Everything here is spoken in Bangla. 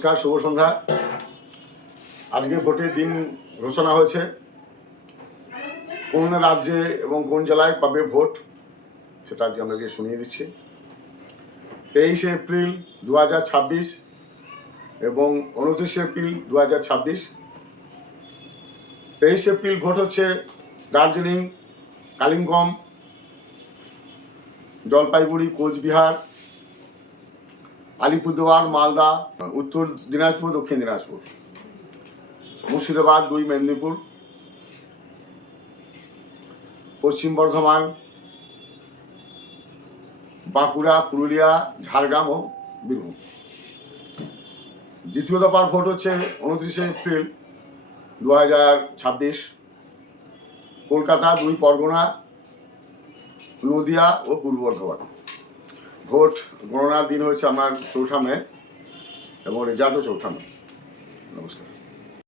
নমস্কার, শুভ সন্ধ্যা। আজকে ভোটের দিন ঘোষণা হয়েছে। কোন রাজ্যে এবং কোন জেলায় কবে ভোট সেটা আজকে আমরা শুনিয়ে দিচ্ছি। 23 এপ্রিল 2026 এবং 29 এপ্রিল 2026। 23 এপ্রিল ভোট হচ্ছে দার্জিলিং, কালিম্পং, জলপাইগুড়ি, কোচবিহার, আলিপুরদুয়ার, মালদা, উত্তর দিনাজপুর, দক্ষিণ দিনাজপুর, মুর্শিদাবাদ, 2 মেদিনীপুর, পশ্চিম বর্ধমান, বাঁকুড়া, পুরুলিয়া, ঝাড়গ্রাম ও বীরভূম। দ্বিতীয় দফার ভোট হচ্ছে 29 এপ্রিল 2026, কলকাতা, 2 পরগনা, নদিয়া ও পূর্ব বর্ধমান। ভোট গণনার দিন হয়েছে আমার 4 মে এবং রেজাল্টও 4 মে। নমস্কার।